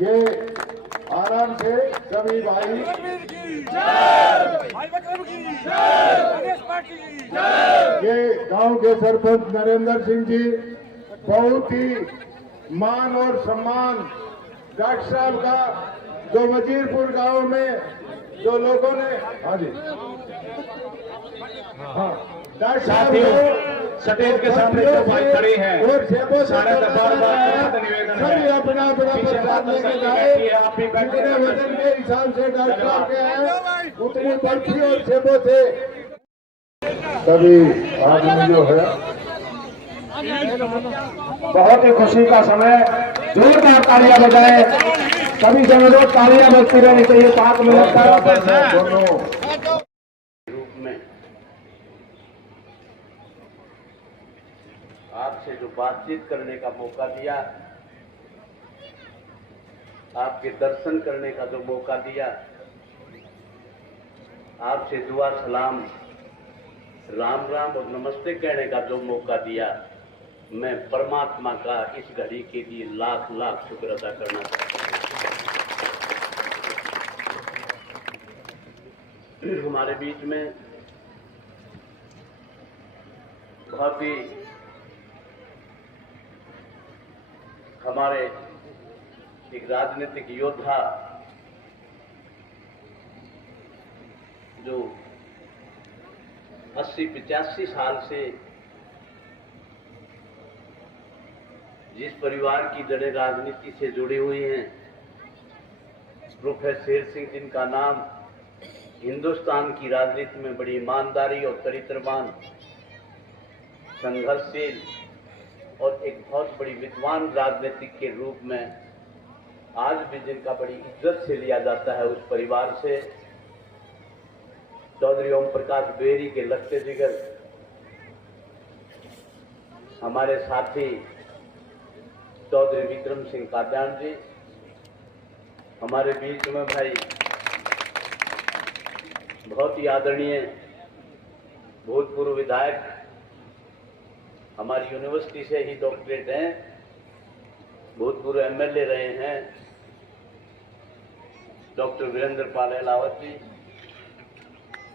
ये आराम से सभी भाई ये गांव के सरपंच नरेंद्र सिंह जी बहुत ही मान और सम्मान डॉक्टर साहब का जो वजीरपुर गांव में जो लोगों ने हाँ जी हाँ डॉक्टर साहब स्टेज के सामने जो भाई खड़े हैं और सेबों से निवेदन सभी है अपना अपना प्रसाद लेके जाए। जितने वजन के हिसाब से डॉक्टर साहब के हैं उतनी बर्फी और सेबों से सभी आदमी जो है बहुत ही खुशी का समय, जोरदार तालियां बजाएं। सभी जगह तालियां बजती रहनी चाहिए 5 मिनट का दोनों रूप में आपसे जो बातचीत करने का मौका दिया, आपके दर्शन करने का जो मौका दिया, आपसे दुआ सलाम राम राम और नमस्ते कहने का जो मौका दिया, मैं परमात्मा का इस घड़ी के लिए लाख लाख शुक्र अदा करना चाहता हूँ। हमारे बीच में बहुत ही हमारे एक राजनीतिक योद्धा जो 80-85 साल से जिस परिवार की जड़ें राजनीति से जुड़ी हुई हैं, प्रोफेसर शेर सिंह, जिनका नाम हिंदुस्तान की राजनीति में बड़ी ईमानदारी और चरित्रवान, संघर्षशील और एक बहुत बड़ी विद्वान राजनीतिक के रूप में आज भी जिनका बड़ी इज्जत से लिया जाता है, उस परिवार से चौधरी ओम प्रकाश बेरी के लगते जिगर हमारे साथी चौधरी विक्रम सिंह काद्यान जी, हमारे बीच में भाई बहुत ही आदरणीय भूतपूर्व विधायक, हमारी यूनिवर्सिटी से ही डॉक्टरेट हैं, भूतपूर्व एमएलए रहे हैं, डॉक्टर वीरेंद्र पाल अहलावत जी,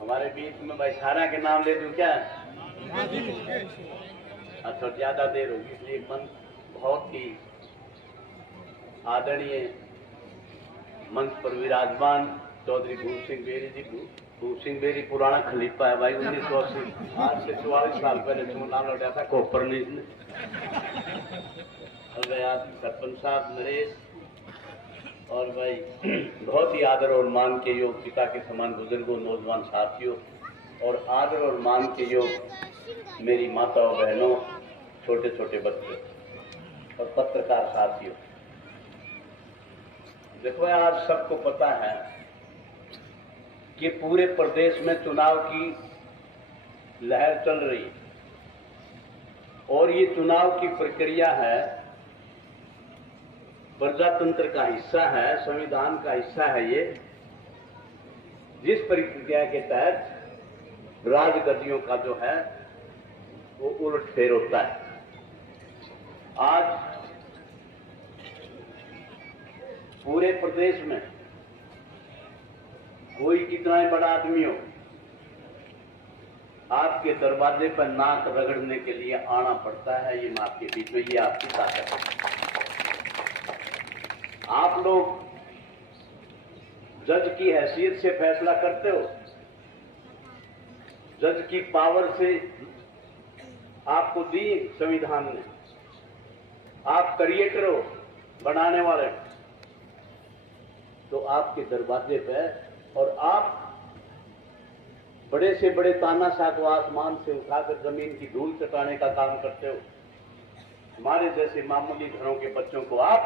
हमारे बीच में भाई सारा के नाम ले दूं क्या? अच्छा, ज्यादा देर होगी इसलिए मन बहुत ही आदरणीय मंच पर विराजमान चौधरी भूप सिंह बेरी जी। भूप सिंह बेरी पुराना खलीफा है भाई, 1980 आज से 44 साल पहले चुनाव लड़ा था कोपर ने। सरपंच साहब नरेश और भाई बहुत ही आदर और मान के योग पिता के समान बुजुर्गों, नौजवान साथियों और आदर और मान के योग मेरी माता और बहनों, छोटे छोटे बच्चे और पत्रकार साथियों। देखो, आज सबको पता है कि पूरे प्रदेश में चुनाव की लहर चल रही है और ये चुनाव की प्रक्रिया है, प्रजातंत्र का हिस्सा है, संविधान का हिस्सा है ये, जिस प्रक्रिया के तहत राजगद्दियों का जो है वो उलट फेर होता है। आज पूरे प्रदेश में कोई कितना ही बड़ा आदमी हो, आपके दरवाजे पर नाक रगड़ने के लिए आना पड़ता है। ये मैं आपके बीच में, ये आपकी ताकत है। आप लोग जज की हैसियत से फैसला करते हो, जज की पावर से आपको दी संविधान ने, आप क्रिएटर हो, बनाने वाले, तो आपके दरवाजे पे और आप बड़े से बड़े तानाशाह को आसमान से उठाकर जमीन की धूल चटाने का काम करते हो। हमारे जैसे मामूली घरों के बच्चों को आप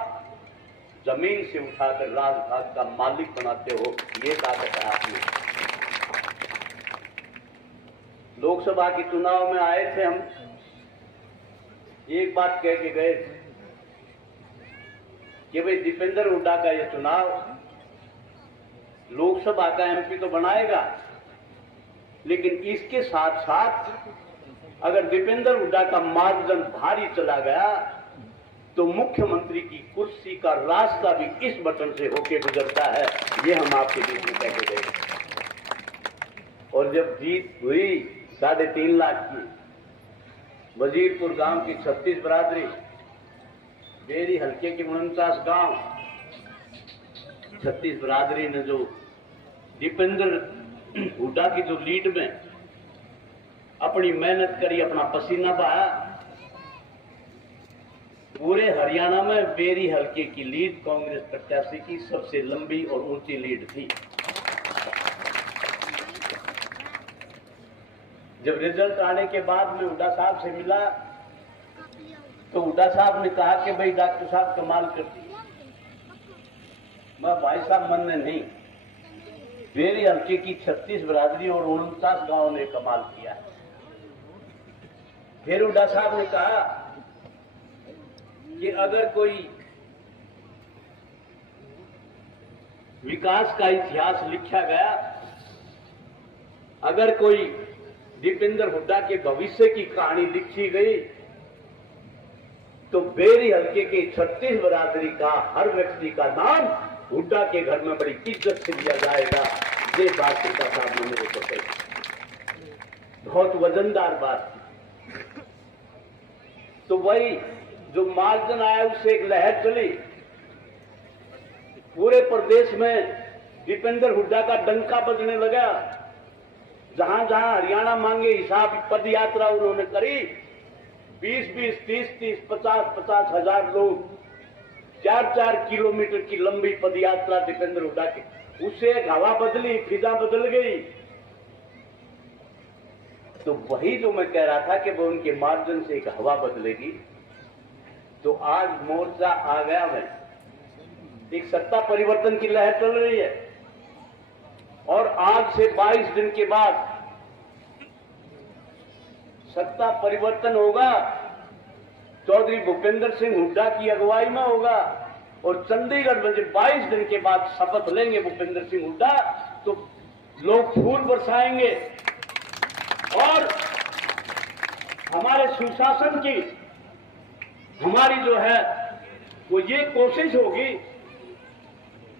जमीन से उठाकर राजभाग का मालिक बनाते हो। ये ताकत है आप में। लोकसभा के चुनाव में आए थे हम, एक बात कह के गए कि भाई दीपेंद्र हुड्डा का ये चुनाव लोकसभा का एमपी तो बनाएगा, लेकिन इसके साथ साथ अगर दीपेंद्र हुड्डा का मार्गदर्शन भारी चला गया तो मुख्यमंत्री की कुर्सी का रास्ता भी इस बटन से होके गुजरता है, ये हम आपके बीच में कह के देंगे। और जब जीत हुई 3.5 लाख की, वजीरपुर गांव की 36 बरादरी, बेरी हल्के के 49 गांव, 36 बरादरी ने जो दीपेंद्र हुड्डा की जो लीड में अपनी मेहनत करी, अपना पसीना बहाया, पूरे हरियाणा में बेरी हल्के की लीड कांग्रेस प्रत्याशी की सबसे लंबी और ऊंची लीड थी। जब रिजल्ट आने के बाद मैं हुड्डा साहब से मिला तो हुड्डा साहब ने कहा कि भाई डॉक्टर साहब कमाल कर दी। मैं भाई साहब मन में नहीं, बेरी हल्के की 36 बरादरी और 49 गांव ने कमाल किया। फिर हुड्डा साहब ने कहा कि अगर कोई विकास का इतिहास लिखा गया, अगर कोई दीपेंद्र हुड्डा के भविष्य की कहानी लिखी गई, तो बेरी हल्के के 36 बरादरी का हर व्यक्ति का नाम हुड्डा के घर में बड़ी इज्जत से लिया जाएगा। ये बात हुड्डा साहब ने मेरे को कही, बहुत वजनदार बात थी। तो वही जो मार्जिन आया उससे एक लहर चली, पूरे प्रदेश में दीपेंद्र हुड्डा का डंका बजने लगा। जहां जहां हरियाणा मांगे हिसाब पद यात्रा उन्होंने करी, 20-20, 30-30, 50-50 हजार लोग, 4-4 किलोमीटर की लंबी पद यात्रा दीपेंद्र हुड्डा की, उससे एक हवा बदली, फिजा बदल गई। तो वही जो मैं कह रहा था कि वो उनके मार्जिन से एक हवा बदलेगी, तो आज मोर्चा आ गया है, एक सत्ता परिवर्तन की लहर चल रही है। और आज से 22 दिन के बाद सत्ता परिवर्तन होगा, चौधरी भूपेंद्र सिंह हुड्डा की अगुवाई में होगा। और चंडीगढ़ में जब 22 दिन के बाद शपथ लेंगे भूपेंद्र सिंह हुड्डा, तो लोग फूल बरसाएंगे और हमारे सुशासन की हमारी जो है वो ये कोशिश होगी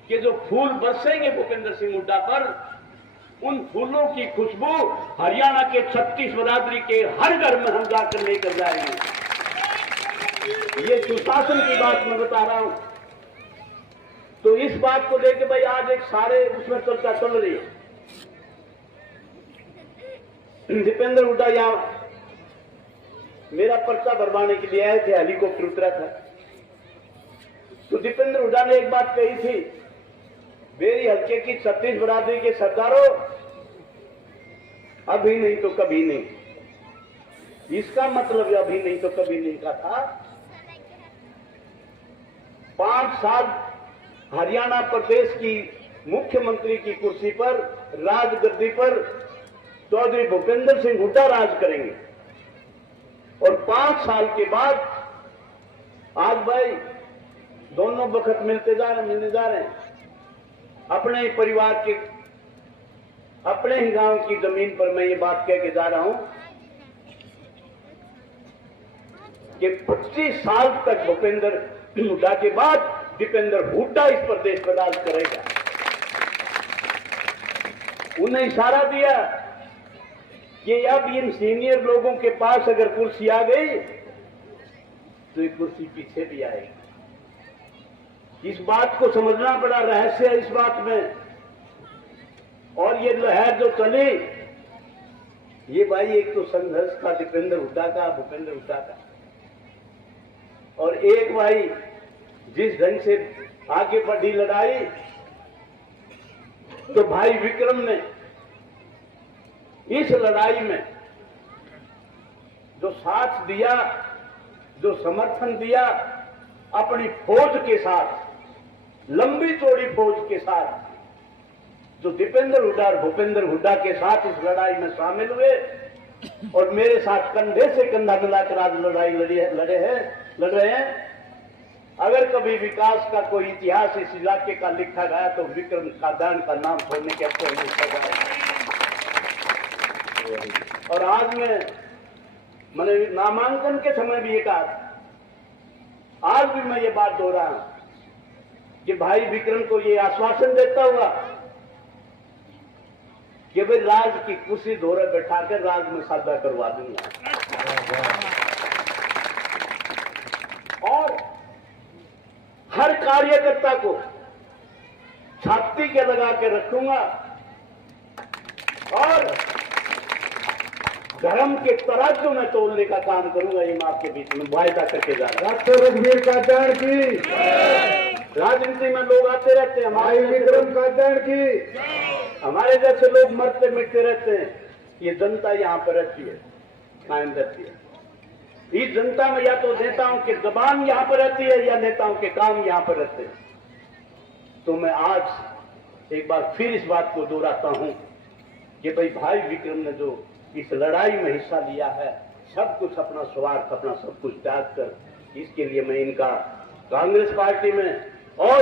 कि जो फूल बरसेंगे भूपेंद्र सिंह हुड्डा पर, उन फूलों की खुशबू हरियाणा के 36 बरादरी के हर घर में हम जाकर लेकर जाएंगे। ये सुशासन की बात मैं बता रहा हूं। तो इस बात को लेकर भाई आज एक सारे उसमें चर्चा चल रही है। दीपेंद्र हुड्डा यहां मेरा पर्चा भरवाने के लिए आए थे, हेलीकॉप्टर उतरा था। तो दीपेंद्र हुड्डा ने एक बात कही थी, बेरी हल्के की 36 बरादरी के सरदारों, अभी नहीं तो कभी नहीं। इसका मतलब अभी नहीं तो कभी नहीं का था 5 साल हरियाणा प्रदेश की मुख्यमंत्री की कुर्सी पर, राजगद्दी पर चौधरी भूपेंद्र सिंह हुड्डा राज करेंगे। और 5 साल के बाद आज भाई दोनों वक्त मिलने जा रहे हैं। अपने ही परिवार के, अपने ही गांव की जमीन पर मैं ये बात कह के जा रहा हूं कि 25 साल तक भूपेंद्र हुड्डा के बाद दीपेंद्र हुड्डा इस प्रदेश पर राज करेगा। उन्हें इशारा दिया कि अब इन सीनियर लोगों के पास अगर कुर्सी आ गई तो ये कुर्सी पीछे भी आएगी। इस बात को समझना बड़ा रहस्य है इस बात में। और ये लहर जो चली, ये भाई एक तो संघर्ष का दीपेंद्र हुड्डा का, भूपेंद्र हुड्डा का, और एक भाई जिस ढंग से आगे बढ़ी लड़ाई, तो भाई विक्रम ने इस लड़ाई में जो साथ दिया, जो समर्थन दिया, अपनी फौज के साथ, लंबी चौड़ी फौज के साथ, जो दीपेंद्र हुड्डा और भूपेंद्र हुड्डा के साथ इस लड़ाई में शामिल हुए और मेरे साथ कंधे से कंधा मिलाकर आज लड़ाई लड़ रहे हैं। अगर कभी विकास का कोई इतिहास इस इलाके का लिखा गया तो विक्रम खादान का नाम छोड़ने के अवसर लिखा गया। और आज मैंने नामांकन के समय भी ये कहा, आज भी मैं ये बात दोहरा हूं कि भाई विक्रम को ये आश्वासन देता हुआ कि भाई राज की कुर्सी धोरे बैठाकर राज में साधा करवा दूंगा और हर कार्यकर्ता को छाती के लगा के रखूंगा और धर्म के तराजू में तोलने का काम करूंगा। ये मैं आपके बीच में वायदा करके जा रहा हूं। डॉक्टर रघुवीर कादड़ की, राजनीति में लोग आते रहते हैं, भाई विक्रम कादड़ की, हमारे जैसे लोग मरते मिटते रहते हैं। ये जनता यहाँ पर रहती है, कायम रहती है। इस जनता में या तो नेताओं के जबान यहाँ पर रहती है या नेताओं के काम यहाँ पर रहते हैं। तो मैं आज एक बार फिर इस बात को दोहराता हूं कि भाई विक्रम ने जो इस लड़ाई में हिस्सा लिया है, सब कुछ अपना स्वार्थ, अपना सब कुछ त्याग कर, इसके लिए मैं इनका कांग्रेस पार्टी में और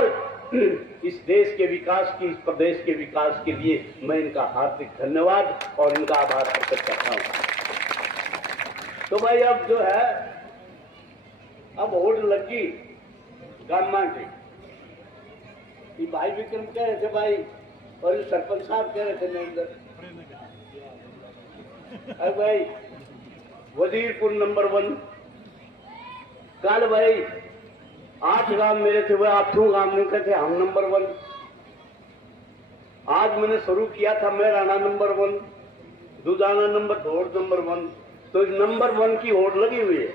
इस देश के विकास की, इस प्रदेश के विकास के लिए मैं इनका हार्दिक धन्यवाद और इनका आभार प्रकट करता हूं। तो भाई अब जो है, अब होड़ लगी गामा की, भाई विक्रम कह रहे थे भाई, और सरपंच साहब कह रहे थे नहीं इधर, अरे भाई वजीरपुर नंबर 1, कल भाई 8 गांव मेरे थे, वह 8 गांव नहीं कहते हम नंबर 1। आज मैंने शुरू किया था मेराना नंबर 1, दुधाना नंबर 1, तो इस नंबर 1 की होड़ लगी हुई है।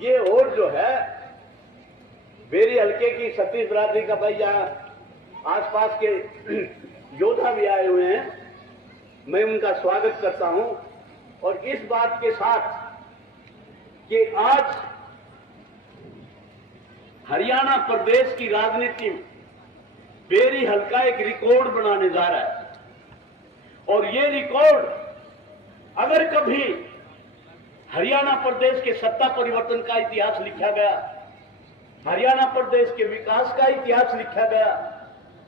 ये होड़ जो है बेरी हल्के की सतीश बरादरी का, भाई यहाँ आसपास के योद्धा भी आए हुए हैं, मैं उनका स्वागत करता हूं। और इस बात के साथ कि आज हरियाणा प्रदेश की राजनीति में बेरी हल्का एक रिकॉर्ड बनाने जा रहा है। और ये रिकॉर्ड अगर कभी हरियाणा प्रदेश के सत्ता परिवर्तन का इतिहास लिखा गया, हरियाणा प्रदेश के विकास का इतिहास लिखा गया,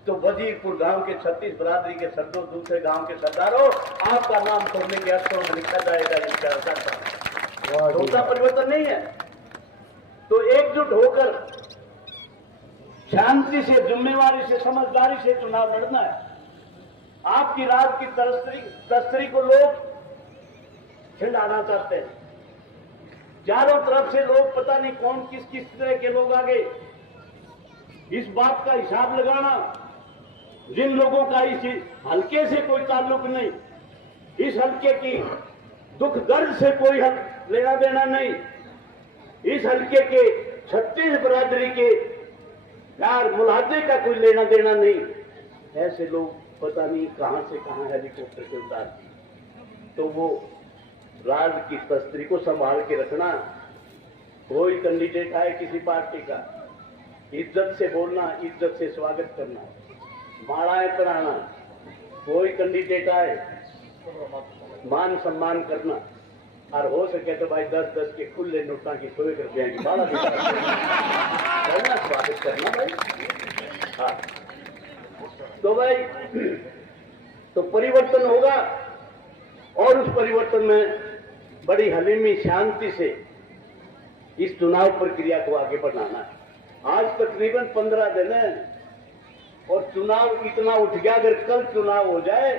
तो वजीरपुर गांव के 36 बरादरी के सरदारों, दूसरे गांव के सरदारों, आपका नाम सोने के अक्षरों में लिखा जाएगा। सत्ता परिवर्तन नहीं है तो एकजुट होकर शांति से, जिम्मेवारी से, समझदारी से चुनाव लड़ना है। आपकी राज की तस्करी को लोग छिड़ाना चाहते हैं। चारों तरफ से लोग, पता नहीं कौन किस किस तरह के लोग आ गए। इस बात का हिसाब लगाना, जिन लोगों का इस हल्के से कोई ताल्लुक नहीं, इस हल्के की दुख दर्द से कोई लेना देना नहीं, इस हल्के के 36 बरादरी के प्यार मुलाजे का कोई लेना देना नहीं, ऐसे लोग पता नहीं कहां से कहां हेलीकॉप्टर से उतार। तो वो राज की तस्करी को संभाल के रखना। कोई कैंडिडेट आए किसी पार्टी का, इज्जत से बोलना, इज्जत से स्वागत करना, मालाएं पहनाना। कोई कैंडिडेट आए मान सम्मान करना, और हो सके तो भाई 10-10 के खुले नोटा की 100 रुपया की माला करना, स्वागत करना भाई। हाँ, तो भाई तो परिवर्तन होगा और उस परिवर्तन में बड़ी हलीमी, शांति से इस चुनाव प्रक्रिया को आगे बढ़ाना है। आज तकरीबन 15 दिन है और चुनाव इतना उठ गया, अगर कल चुनाव हो जाए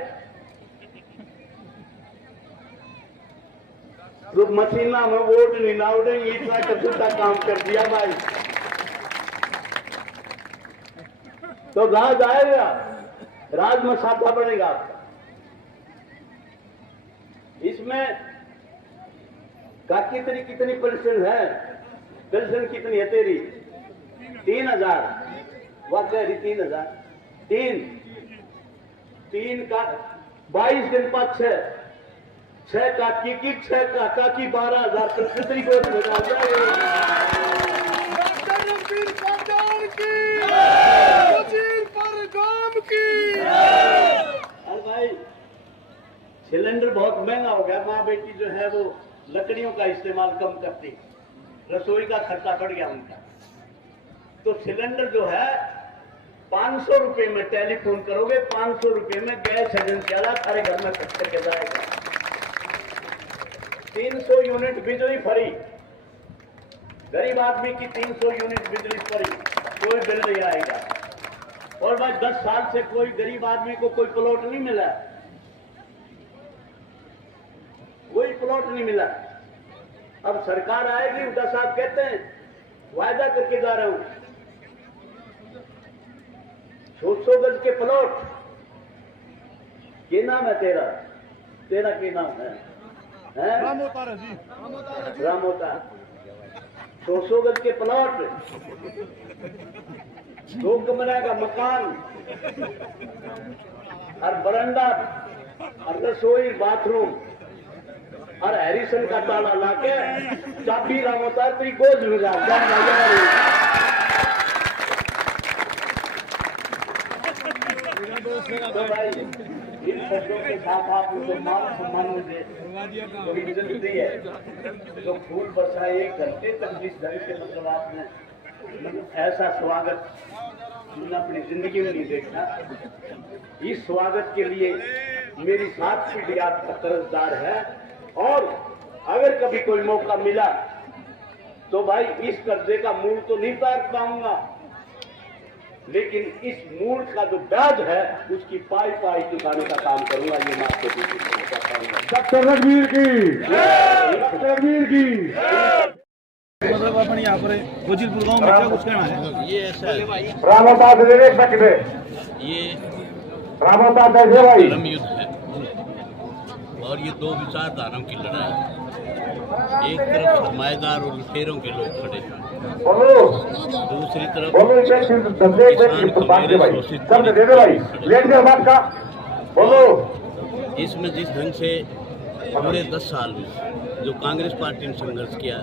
तो मशीना में वोट नहीं ना उड़ेंगे, इतना कसूता काम कर दिया भाई। तो राज आएगा, राज में साथा बढ़ेगा आपका। इसमें का कितनी पेंशन है, पेंशन कितनी है तेरी? 3000, वह कह रही 3000, 3 का 22 दिन बाद 6 का की 6 का की 12,000 कितनी को अरे भाई सिलेंडर बहुत महंगा हो गया। माँ बेटी जो है वो लकड़ियों का इस्तेमाल कम करती, रसोई का खर्चा बढ़ गया उनका। तो सिलेंडर जो है 500 रुपए में टेलीफोन करोगे, 500 रुपए में गैस एजेंसी वाला सारे घर में कट करके जाएगा। 300 यूनिट बिजली फ्री, गरीब आदमी की 300 यूनिट बिजली फ्री, कोई बिल नहीं आएगा। और भाई 10 साल से कोई गरीब आदमी को कोई प्लॉट नहीं मिला, कोई प्लॉट नहीं मिला। अब सरकार आएगी, हुड्डा साहब कहते हैं वायदा करके जा रहा हूं 100 गज के प्लॉट। क्या नाम है तेरा? तेरा क्या नाम है? रामोतार जी। रामोतार। 100 गज के प्लॉट, 2 कमरे का मकान और बरंडा और रसोई बाथरूम और हैरिसन का ताला लाके चाबी रामोतार तो गोज में जा। तो भाई इन शब्दों के साथ आप मान सम्मान मुझे थोड़ी इज्जत दी है। तो फूल बरसाए 1 घंटे तक जिस ढंग से मतलब आपने ऐसा स्वागत मैंने अपनी जिंदगी में नहीं देखा। इस स्वागत के लिए मेरी 7 पीढ़ी आपका कर्जदार है। और अगर कभी कोई मौका मिला तो भाई इस कर्जे का मूल तो नहीं उतार पाऊंगा, लेकिन इस मूल का जो ब्याज है उसकी पाई पाई चुकाने का काम करूंगा। ये मैं आपको डॉक्टर रघुवीर की, डॉक्टर रघुवीर की। मतलब अपन यहाँ पर वजीरपुर गांव में क्या कुछ कहना है? ये ऐसा है, रामोतार दे एक सकते, ये रामोतार दे भाई धर्म युद्ध है और ये 2 विचारधाराओं की लड़ाई है। एक तरफ सरमाएदार और लुटेरों के लोग खड़े हैं, दूसरी तरफ इसमें जिस ढंग से पूरे 10 साल में जो कांग्रेस पार्टी ने संघर्ष किया,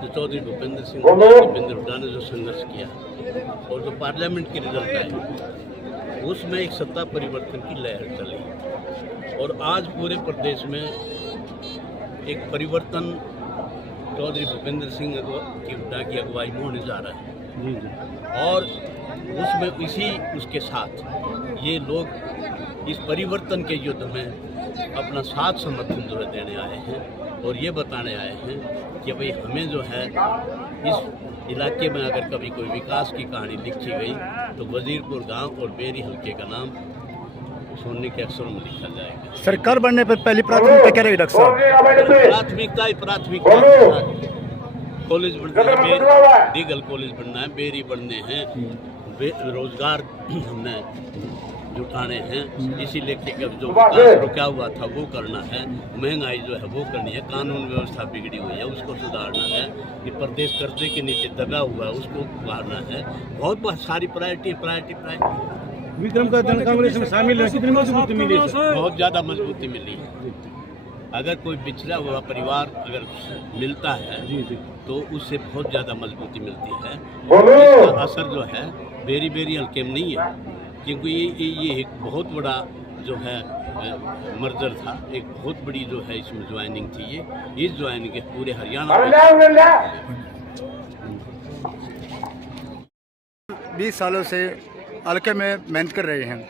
जो चौधरी भूपेंद्र सिंह भूपेंद्र हुड्डा ने जो संघर्ष किया और जो पार्लियामेंट के रिजल्ट आए, उसमें एक सत्ता परिवर्तन की लहर चली और आज पूरे प्रदेश में एक परिवर्तन चौधरी भूपेंद्र सिंह की हुड्डा की अगुवाई में होने जा रहा है। और उसमें उसके साथ ये लोग इस परिवर्तन के युद्ध में अपना साथ समर्थन जो है देने आए हैं और ये बताने आए हैं कि भाई हमें जो है इस इलाके में अगर कभी कोई विकास की कहानी लिखी गई तो वजीरपुर गांव और बेरी हल्के का नाम सोने के अक्षरों में लिखा जाएगा। सरकार बनने पर पहली प्राथमिकता क्या रहेगी डॉक्टर साहब? प्राथमिकता कॉलेज बनना है, दीगल कॉलेज बनना है, बेरी बनने हैं, रोजगार हमने जुटाने हैं, इसीलिए जो विकास रुका हुआ था वो करना है, महंगाई जो है वो करनी है, कानून व्यवस्था बिगड़ी हुई है उसको सुधारना है, कि प्रदेश कर्जे के नीचे दबा हुआ है उसको उभारना है। बहुत सारी प्रायोरिटी विक्रम का जन कांग्रेस में शामिल है, कितनी मजबूती मिली? बहुत ज़्यादा मजबूती मिली। अगर कोई पिछड़ा हुआ परिवार अगर मिलता है तो उससे बहुत ज़्यादा मजबूती मिलती है। इसका असर जो है बेरी हल्के में नहीं है, क्योंकि ये एक बहुत बड़ा जो है मर्जर था, एक बहुत बड़ी जो है इसमें ज्वाइनिंग थी। ये इस ज्वाइनिंग के पूरे हरियाणा में 20 सालों से हल्के में मेहनत कर रहे हैं,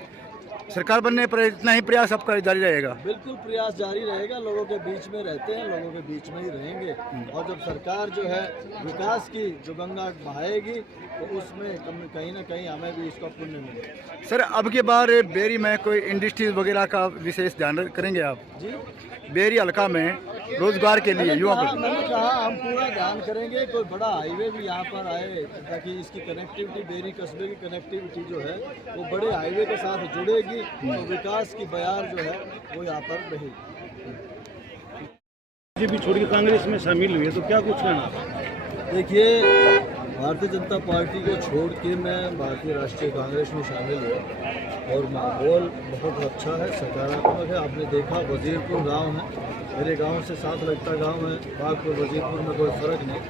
सरकार बनने पर इतना ही प्रयास आपका जारी रहेगा? बिल्कुल प्रयास जारी रहेगा। लोगों के बीच में रहते हैं, लोगों के बीच में ही रहेंगे और जब सरकार जो है विकास की जो गंगा बहाएगी तो उसमें कहीं ना कहीं हमें भी इसका पुण्य मिलेगा। सर अब की बार बेरी में कोई इंडस्ट्रीज वगैरह का विशेष ध्यान करेंगे आप? जी, बेरी हल्का में रोजगार के लिए युवा मैंने कहा हम पूरा ध्यान करेंगे। कोई बड़ा हाईवे भी यहाँ पर आए ताकि इसकी कनेक्टिविटी, बेरी कस्बे की कनेक्टिविटी जो है वो बड़े हाईवे के साथ जुड़ेगी तो विकास की बयार जो है वो यहाँ पर रहेगी। बीजेपी छोड़ के कांग्रेस में शामिल हुई है तो क्या कुछ कहना? देखिए, भारतीय जनता पार्टी को छोड़ के मैं भारतीय राष्ट्रीय कांग्रेस में शामिल हुआ और माहौल बहुत अच्छा है, सकारात्मक है। आपने देखा वजीरपुर गांव है, मेरे गांव से साथ लगता गांव है, बागपुर वजीरपुर में कोई फ़र्क नहीं।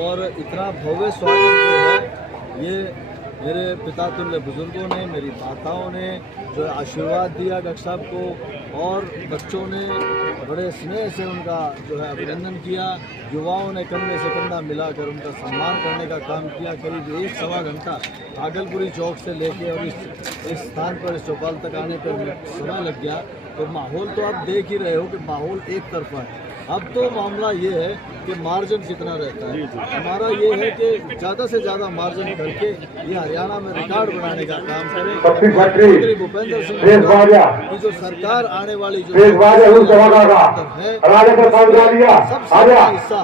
और इतना भव्य स्वागत जो है ये मेरे पिता तुल्य बुजुर्गों ने, मेरी माताओं ने जो आशीर्वाद दिया डॉक्टर साहब को और बच्चों ने बड़े स्नेह से उनका जो है अभिनंदन किया। युवाओं ने कंधे से कंधा मिलाकर उनका सम्मान करने का काम किया। करीब 1-1.25 घंटा भागलपुरी चौक से लेके और इस स्थान पर इस चौपाल तक आने पर समय लग गया। तो माहौल तो आप देख ही रहे हो कि माहौल एक तरफा है। अब तो मामला ये है कि मार्जिन कितना रहता है। हमारा ये है कि ज़्यादा से ज़्यादा मार्जिन करके ये हरियाणा में रिकॉर्ड बनाने का काम करें। मुख्यमंत्री भूपेंद्र सिंह की जो सरकार आने वाली जो है सबसे बड़ा हिस्सा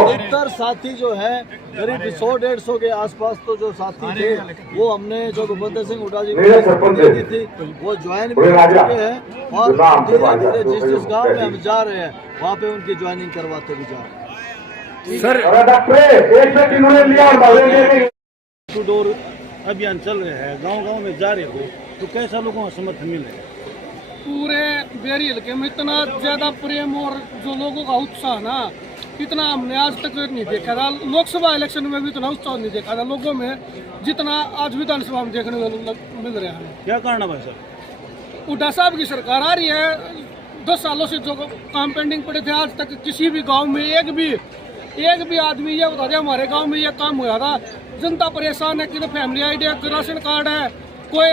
अधिकतर साथी जो है करीब 100-150 के आसपास तो जो साथी थे वो हमने जो भूपेंद्र सिंह हुड्डा जी को दे दी थी वो ज्वाइन भी कर चुके हैं और धीरे धीरे जिस गांव में हम जा रहे हैं वहाँ पे उनकी ज्वाइनिंग करवाते भी जा रहे हैं। सर टू डोर अभियान चल रहा है, गांव-गांव में जा रहे हो तो कैसा लोगों का समर्थन मिल रहा है? पूरे बेरी हल्के में इतना ज्यादा प्रेम और जो लोगों का उत्साह ना इतना हमने आज तक नहीं देखा था। लोकसभा इलेक्शन में भी इतना उत्साह नहीं देखा था लोगों में जितना आज विधानसभा में देखने को मिल रहा है। क्या कारण है भाई साहब? हुड्डा साहब की सरकार आ रही है। 10 सालों से जो काम पेंडिंग पड़े थे आज तक किसी भी गांव में एक भी आदमी ये बता दे हमारे गांव में ये काम हुआ था। जनता परेशान है कि फैमिली आइडिया राशन कार्ड है, कोई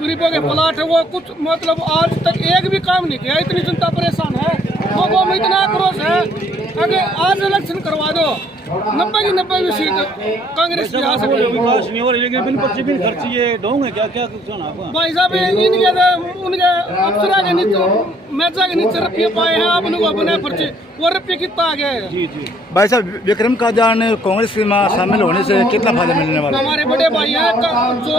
गरीबों के प्लाट है, वो कुछ मतलब आज तक एक भी काम नहीं किया। इतनी जनता परेशान है, लोगों में इतना आक्रोश है। अगर आज इलेक्शन करवा दो 90 की 90 सीट कांग्रेस की आ सकती है। विकास नहीं हो रही लेकिन बिन पर्ची बिन खर्ची ये ढोंग है। क्या कुछ भाई साहब उनके अफसरा के नीचे मैचा के नीचे रुपये पाए हैं, आप उनको बने पर्चे वो रुपये कितना आ गए। जी भाई साहब विक्रम कादियान कांग्रेस में शामिल होने से कितना फायदा मिलने वाला है? हमारे बड़े भाई हैं जो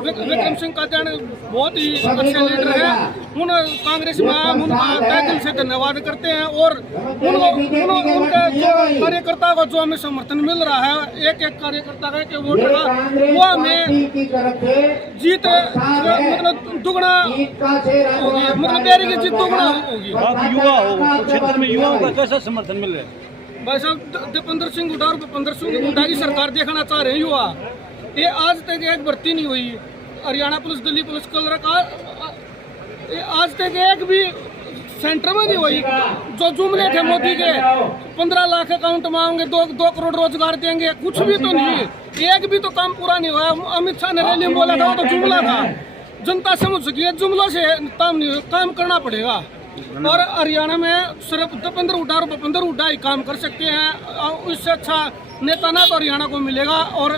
विक्रम सिंह कादियान बहुत ही अच्छे लीडर हैं। उन कांग्रेस में उनका तहे दिल से धन्यवाद करते हैं और उनके जो कार्यकर्ता को जो हमें समर्थन मिल रहा है एक कार्यकर्ता का एक वोट का वो हमें जीत मतलब दुगना होगी, मतलब डेरी की जीत दुगना होगी। आप युवा हो क्षेत्र में युवाओं का कैसा समर्थन मिल रहा है? भाई साहब दीपेंद्र सिंह हुड्डा और भूपेंद्र सिंह हुड्डा की सरकार देखना चाह रहे हैं युवा। ये आज तक एक भर्ती नहीं हुई हरियाणा पुलिस दिल्ली पुलिस कल आज तक एक भी सेंटर में नहीं हुई। जो जुमले थे मोदी के 15 लाख अकाउंट मांगे 2 करोड़ रोजगार देंगे, कुछ भी तो नहीं, एक भी तो काम पूरा नहीं हुआ। अमित शाह ने रैली में बोला था वो तो जुमला था। जनता समझ सकी है जुमलों से काम करना पड़ेगा। और हरियाणा में सिर्फ दीपेंद्र हुड्डा और भूपेंद्र हुड्डा ही काम कर सकते हैं। इससे अच्छा नेता ना तो हरियाणा को मिलेगा। और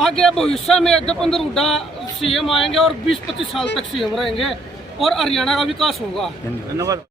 आगे भविष्य में दीपेंद्र हुड्डा सीएम आएंगे और 20-25 साल तक सीएम रहेंगे और हरियाणा का विकास होगा। धन्यवाद।